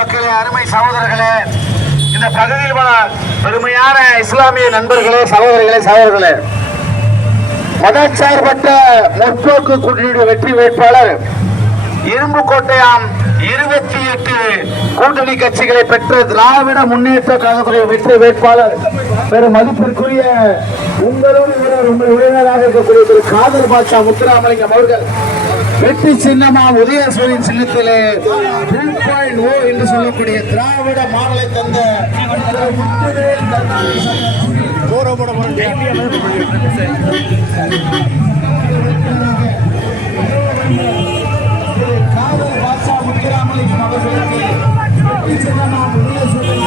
மக்களே, அருமை சகோதரர்களே, இந்த பகுதியில் பெருமையான இஸ்லாமிய நண்பர்களே, சகோதரர்களே, மதச்சார்பற்ற முற்போக்கு கூட்டணியுடைய வெற்றி வேட்பாளர் இரும்பு கோட்டையாம் 28 கூட்டணி கட்சிகளை பெற்ற திராவிட முன்னேற்ற கழகத்துடைய வெற்றி வேட்பாளர் பெரும் மதிப்பிற்குரிய உங்களோடு உங்கள் உறவினராக இருக்கக்கூடிய திரு காதர் பாட்சா முத்துராமலிங்கம் அவர்கள் வெற்றி சின்னமாம் உதயசூரியன் சின்னத்திலே 2.0 என்று சொல்லக்கூடிய திராவிட மாடலை தந்த காதர் பாட்சா முத்துராமலிங்கம் அவர்களுக்கு வெற்றி சின்னமாம் உதயசூரியன்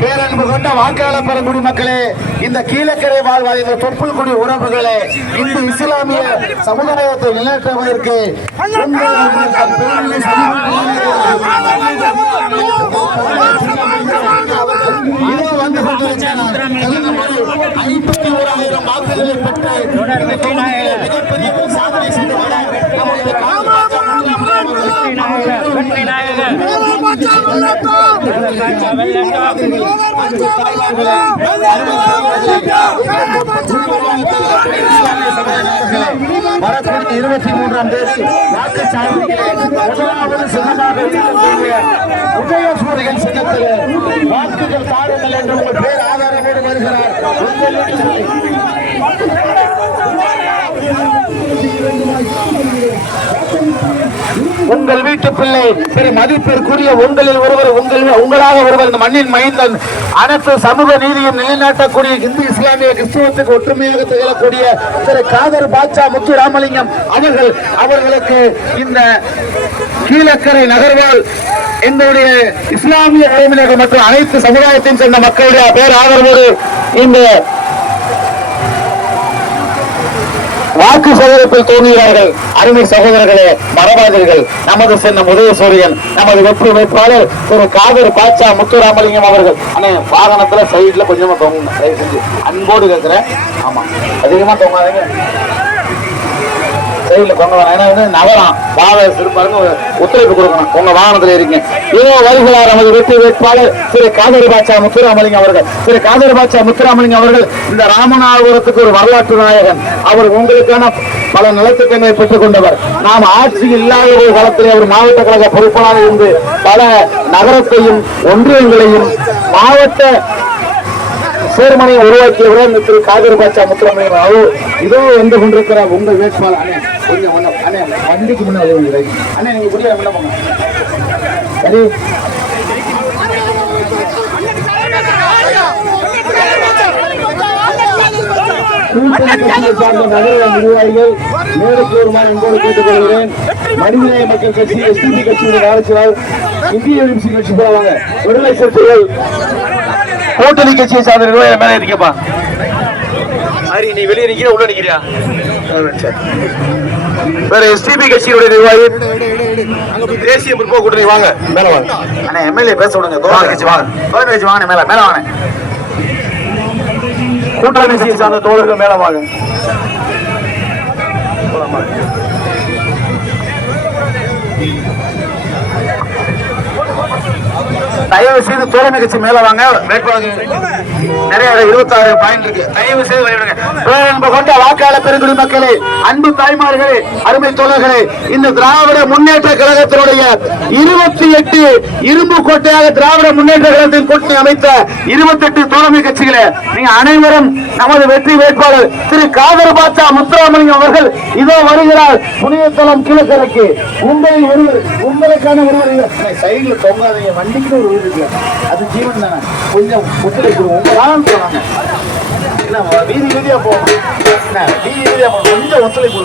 பேரன்பு கொண்ட வாக்காளர் பெறங்குடி மக்களே, இந்த கீழக்கரை வாழ்வாத தொப்புள்குடி உறவுகளே, இந்த இஸ்லாமிய சமுதாயத்தை நிலைநாட்டுவதற்கு இதோ வந்து கொண்டிருக்கிறார். 51,000 வாக்குகளை பெற்று மிகப்பெரிய சாதனை செய்துள்ளார். வரக்கூடிய 23ஆம் தேதி வாக்குச்சாவடியிலே முதலாவது சின்னமாக உதயசூரியன் சின்னத்திலே வாக்குகள் தாருங்கள் என்று உங்கள் பேர் ஆதாரமோடு வருகிறார். உங்கள் வீட்டு பிள்ளை பெரும் மதிப்பிற்குரிய உங்களில் ஒருவர் உங்களாக ஒருவர் இந்த மண்ணின் மைந்தன் அனைத்து சமூக நீதியை நிலைநாட்டக்கூடிய இந்து இஸ்லாமிய கிறிஸ்துவத்துக்கு ஒற்றுமையாக திகழக்கூடிய திரு காதர் பாட்சா முத்துராமலிங்கம் அவர்களுக்கு இந்த கீழக்கரை நகர்வால் எங்களுடைய இஸ்லாமிய உறவினர்கள் மற்றும் அனைத்து சமுதாயத்தையும் சேர்ந்த மக்களுடைய பேர் ஆதரவோடு இந்த வாக்கு சேகரிப்பில் தோன்றுகிறார்கள். அருமை சகோதரர்களே, மரபாதிகள், நமது சின்னம் உதயசூரியன், நமது வெற்றி வேட்பாளர் திரு காதர் பாட்சா முத்துராமலிங்கம் அவர்கள். அண்ணே, வாகனத்துல சைட்ல கொஞ்சமா தொங்க, தயவு செஞ்சு அன்போடு கேட்கிறேன். ஆமா, அதிகமா தொங்காதீங்க, சைட்ல தொங்க வேணாம். ஏன்னா வந்து நகரம் பாருங்க, ஒத்துழைப்பு கொடுக்கணும். உங்க வாகனத்துல இருக்கீங்க. இதோ வருகிறார் நமது வெற்றி வேட்பாளர் திரு காதர் பாட்சா முத்துராமலிங்கம் அவர்கள். திரு காதர் பாட்சா முத்துராமலிங்கம் அவர்கள் இந்த ராமநாதபுரத்துக்கு ஒரு வரலாற்று நாயகன். அவர் உங்களுக்கான பல நலத்திட்டங்களை பெற்றுக் கொண்டவர். நாம் ஆட்சி இல்லாத ஒரு காலத்திலே அவர் மாவட்ட கழக பொறுப்பாளராக இருந்து பல நகரத்தையும் ஒன்றியங்களையும் மாவட்ட சேர்மனையை உருவாக்கியவர் திரு காதர் பாட்சா முத்துராமலிங்கம் அவர். இதோ வந்து கொண்டிருக்கிறார் உங்கள் வேட்பாளர். கொஞ்சம் அண்ணே, வண்டிக்கு முன்னாடி அண்ணே, நீங்க புரிய போங்க. சரி, நிர்வாகிகள் மேலுக்கு வருமாறு என்போடு கேட்டுக் கொள்கிறேன். மனிதநேய மக்கள் கட்சி, எஸ்டிபி கட்சியுடைய ஆட்சியாளர், இந்திய யூனிவர்சிட்டி கட்சி போவாங்க, விடுதலை சிறுத்தைகள் கூட்டணி கட்சியை சார்ந்த நிர்வாகிகள் மேலே இருக்கப்பா. ஹரி, நீ வெளியே நிக்கிற உள்ள நிக்கிறியா? வேற எஸ்டிபி கட்சியுடைய நிர்வாகி தேசிய முற்போக்கு கூட்டணி வாங்க, மேல வாங்க. அண்ணா, எம்எல்ஏ பேச விடுங்க. தோழர் கட்சி வாங்க, தோழர் கட்சி வாங்க, மேல வாங்க. கூட்டணி கட்சியை சார்ந்த தோழர்கள் மேல வாங்க. தயவு செய்து தோழமை கட்சி மேல வாங்க. நிறைய 26 பாயிண்ட் இருக்கு. தயவு செய்து கொண்ட வாக்காளர் பெருங்குடி மக்களே, அன்பு தாய்மார்களே, அருமை தோழர்களே, இந்த திராவிட முன்னேற்ற கழகத்தினுடைய 28 இரும்பு கோட்டையாக திராவிட முன்னேற்ற கழகத்தின் கூட்டணி அமைத்த 28 தோழமை கட்சிகளே, நீங்க அனைவரும் நமது வெற்றி வேட்பாளர் திரு காதர் பாட்சா முத்துராமலிங்கம் அவர்கள் இதோ வருகிறார். புனிதத்தலம் கிழக்கரைக்கு உங்களில் ஒருவர், உங்களுக்கான ஒருவர். சைடுல தொங்காதீங்க, வண்டிக்கு ஒரு வீடு இருக்கு, அது ஜீவன் தானே. கொஞ்சம் ஒத்துழைப்பு உங்களால் போனாங்க, வீதி வீதியா போகணும், வீதி வீதியா போகணும், கொஞ்சம் ஒத்துழைப்பு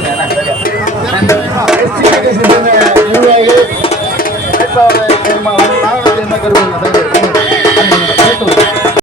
நிர்வாகிகள்